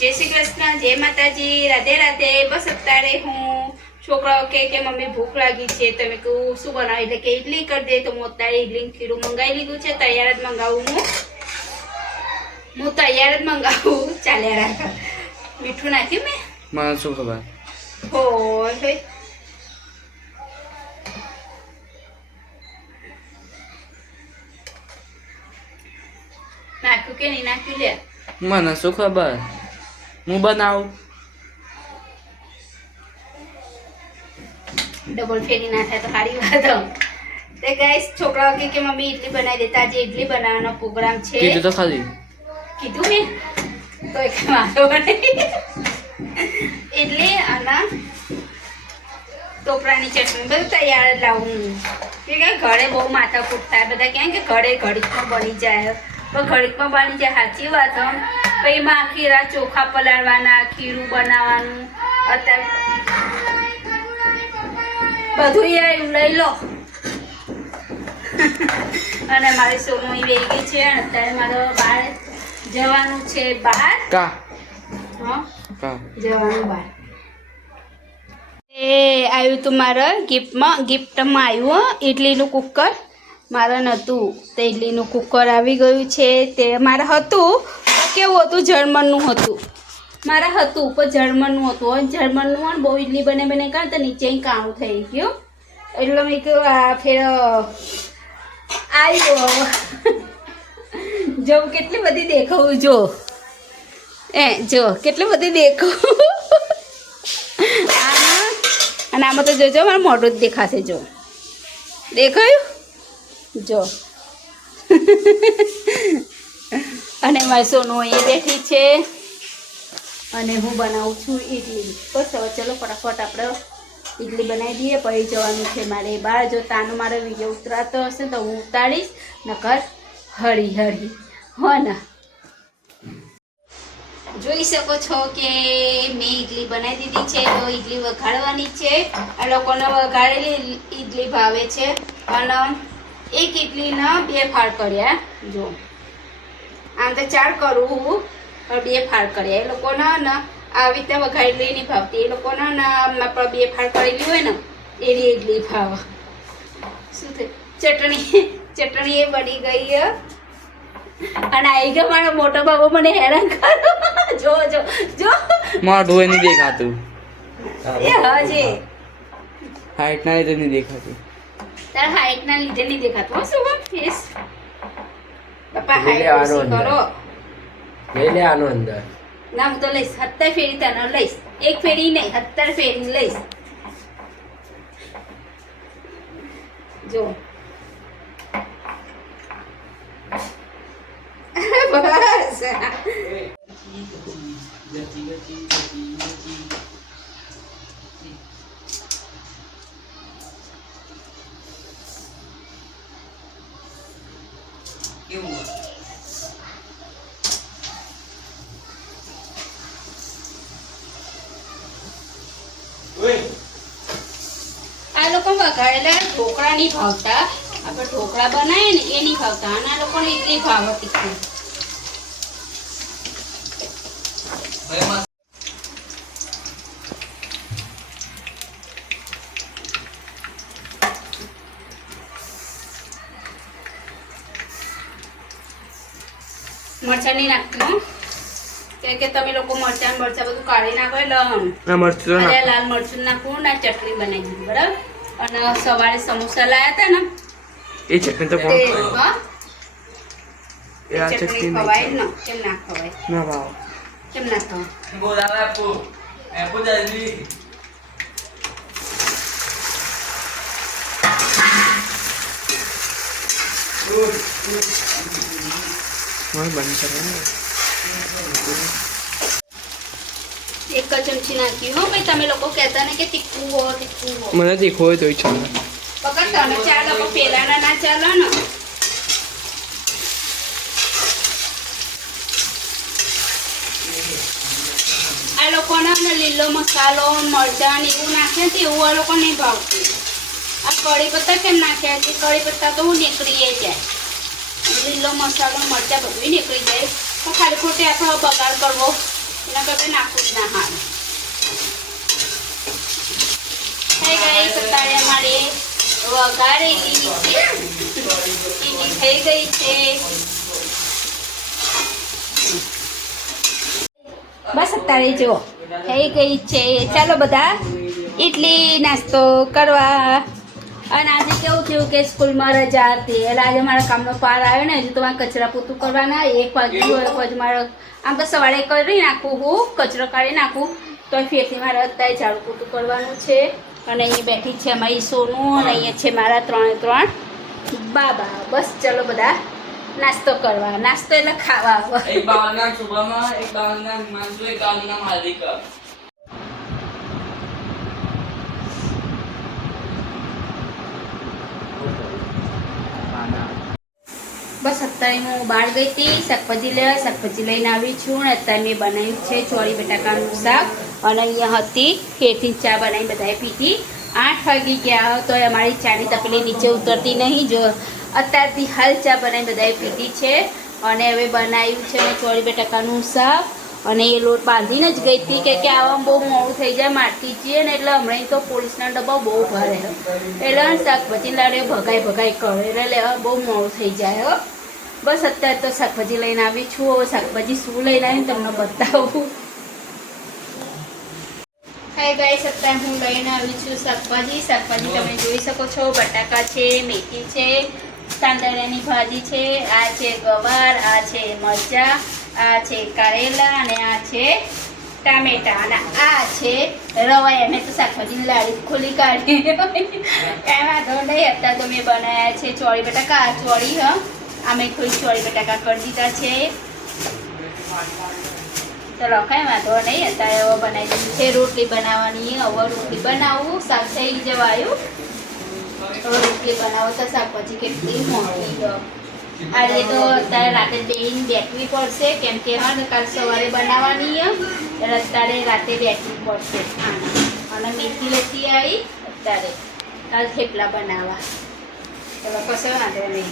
जय श्री कृष्ण, जय माताजी, राधे राधे। बस अत्यारे हूँ छोकराओ के मम्मी भूख लगी है तो मैं कहूँ शू बनाव એટલે કે ઇડલી कर दे तो હું અત્યારે ઇડલી ખીરું મંગાવી લીધું છે। તૈયાર જ મંગાવું હું તૈયાર જ મંગાવું ચાલ્યા રાખા। મીઠું નાખ્યું મેં મને શું ખબર હોય નાખ્યું કે નહીં નાખ્યું લે મને શું ખબર હું બનાવું डबल फेरी ना था तो सारी बात हो तो गाइस छोकराओ के मम्मी इडली बनाई देता आज इडली बनावવાનો प्रोग्राम छे કીધું તો ખાલી કીધું મે તો એક મારો બને इडली અને ટોપરાની ચટણી બધું તૈયાર લાવું કે ઘરે બહુ માથા કૂટતા બધા ક્યાં કે ઘરે ઘડીકમાં બની જાય તો ઘડીકમાં બની જાય સાચી વાત હો પછી એમાં આખી રાત ચોખા પલાળવાના ખીરું બનાવવાનું અત્યારે બધું લઈ લો અને મારી સોનું વેઈ ગઈ છે અને અત્યારે મારો બહાર જવાનું છે બહાર કા હા કા જવાનું બહાર એ આવ્યું તું મારા ગિફ્ટમાં આવ્યું ઇડલીનું કુકર મારા નહોતું તો ઇડલીનું કુકર આવી ગયું છે તે મારે હતું કેવું હતું જર્મનનું હતું મારા હતું પણ જર્મનનું હતું જર્મનનું હોય ને બહુ ઇડલી બને કાં તો નીચે કાણું થઈ ગયું એટલે મેં કહ્યું આ ફેર આવ્યો જો કેટલી બધી દેખાવું જો જો કેટલી બધી દેખાવું અને આમાં તો જોજો મારું મોઢું જ દેખાશે જો દેખાયું જો અને મારી સોનું અહીંયા બેઠી છે અને હું બનાવું છું ઇડલી બસ હવે ચલો ફટાફટ આપણે ઇડલી બનાવી દઈએ પછી જવાનું છે મારે બહાર જો તાનો મારો વિડીયો ઉતરાતો હશે તો હું ઉતારીશ નકર હળી હો ને જોઈ શકો છો કે મેં ઇડલી બનાવી દીધી છે તો ઇડલી વઘાડવાની છે આ લોકોને વઘાડેલી ઇડલી ભાવે છે અને એક ઇડલીના 2 ફાળ કર્યા જો આમ તો 4 કરું બે ફાળ કર્યા એ લોકોના ને આવી રીતે વઘારેલી નહીં ભાવતી એ લોકોના ના પણ 2 ફાળ કરેલી હોય ને એવી ઇડલી ભાવ શું થયું ચટણી એ બની ગઈ અને આવી ગયો મારો મોટો બાબુ મને હેરાન કરો જો જો જો મોઢું નહીં દેખાતું એ હજી હાઈટ ના લીધે નહીં દેખાતું તારા હાઈટ ના લીધે નહીં દેખાતું શું ફેસ પપ્પા હાઈટ ઓછી કરો લઈ લે આનો અંદર ના હું તો લઈશ 17 ફેરી તને લઈશ એક ફેરી નહીં 17 ફેરી લઈશ જો બસ કેવું આ લોકો વઘારેલા ઢોકળા નહીં ભાવતા આપણે ઢોકળા બનાવીએ ને એ નહીં ભાવતા અને આ લોકોને ઇડલી ભાવે તીખું મરચાં નહીં નાખતું કે તમે લોકો મરચાં બધું કાઢી નાખો એટલે લાલ મરચું નાખવું ને ચટણી બનાવી દીધી બરાબર અને સવારે સમોસા લાયા હતા ને એ ચટણી તો કોણ હા એ આ ચટણી ખવાય ને કેમ ના ખવાય ના ભાવ કેમ ના ખવાય બોલાવે આપો એપો જલ્દી મને બની શકે ને એક ચમચી નાખી હો ભાઈ તમે લોકો કહેતા ને કે તીખું હો મને તીખું હોય તોય ચાલે પકડ તમે ચાર લોકો પેલાના ના ચાલો ને આ લોકોને લીલો મસાલો મરચાં એવું નાખે છે એવું આ લોકો નહીં ભાવતું આ કઢી પત્તા કેમ નાખ્યા છે કઢી પત્તા તો હું નીકળી જાય લીલો મસાલો મરચાં બધું નીકળી જાય તો ખાલી ખોટી આખો બગાડ કરવો એના કરતાં નાખવું જ ના હાલ થઈ ગઈ સત્તારે અમારે વઘારેલી ઈડલી થઈ ગઈ છે. બસ અત્યારે જો થઈ ગઈ છે. ચાલો બધા ઈડલી નાસ્તો કરવા. અને આજે કેવું થયું કે સ્કૂલમાં રજા હતી એટલે આજે મારા કામનો પાર આવ્યો ને હજુ તો મારે કચરા પોતું કરવાના 1 વાગ્યું હોય પછી મારે આમ તો સવારે કરી નાખું હું કચરો કાઢી નાખું તો ફેરથી મારે અત્યારે ઝાડુ પોતું કરવાનું છે. અને અહીંયા બેઠી છે અમારી સોનું અને અહીંયા છે મારા 3 બાબા. બસ ચલો બધા નાસ્તો કરવા. નાસ્તો એટલે ખાવા. એક બાવનના સુભામાં, એક બાવનના માંસુ, એક બાવનના માલિકા. બસ અત્યારે હું બહાર ગઈ હતી શાકભાજી લેવા. શાકભાજી લઈને આવી છું અને અત્યારે મેં બનાવ્યું છે ચોળી બટાકાનું શાક. અને અહીંયા હતી ફેરથી ચા બનાવી બધાએ પીધી. 8 વાગી ગયા તો અમારી ચાની તપેલી નીચે ઉતરતી નહીં. જો અત્યારથી હાલ ચા બનાવી બધાએ પીધી છે. અને હવે બનાવ્યું છે મેં ચોળી બટાકાનું શાક. અને એ લોટ બાંધીને જ ગઈ હતી કે આવામાં બહુ મોડું થઈ જાય મારતી જઈએ ને એટલે હમણાં તો પોલીસના ડબ્બા બહુ ભારે એટલે શાકભાજી લાડે ભગાઈ કરે એટલે લેવા બહુ મોડું થઈ જાય. હો બસ અત્યારે તો શાકભાજી લઈને આવી છું. હવે શાકભાજી શું લઈને આવીને તમને બતાવું. હાય ગાઈસ, અત્યારે હું લઈને આવી છું શાકભાજી. શાકભાજી તમે જોઈ શકો છો. બટાકા છે, મેથી છે, તાંદળિયાની ભાજી છે, આ છે ગવાર, આ છે મરચા, આ છે કારેલા અને આ છે ટામેટા અને આ છે રવાઈ. અમે તો શાકભાજીની લાડી ખોલી કાઢી કાંઈ વાંધો નહીં. અત્યારે તો મેં બનાવ્યા છે ચોળી બટાકા. આ ચોળી અમે થોડી ચોળી બટાકા કરી દીધા છે. ચલો કાંઈ વાંધો નહીં. અત્યારે હવે બનાવી દીધું છે. રોટલી બનાવવાની. હવે રોટલી બનાવું. શાક થઈ જવાયું. હવે રોટલી બનાવો તો શાકભાજી કેટલી મોટી. આજે તો અત્યારે રાતે બેહીને બેઠવી પડશે કેમ કે હા કાલ સવારે બનાવવાની એટલે અત્યારે રાતે બેઠવી પડશે ખાના. અને મેથી લેતી આવી અત્યારે કાલ થેપલા બનાવવા. ચલો કશો વાંધો નહીં.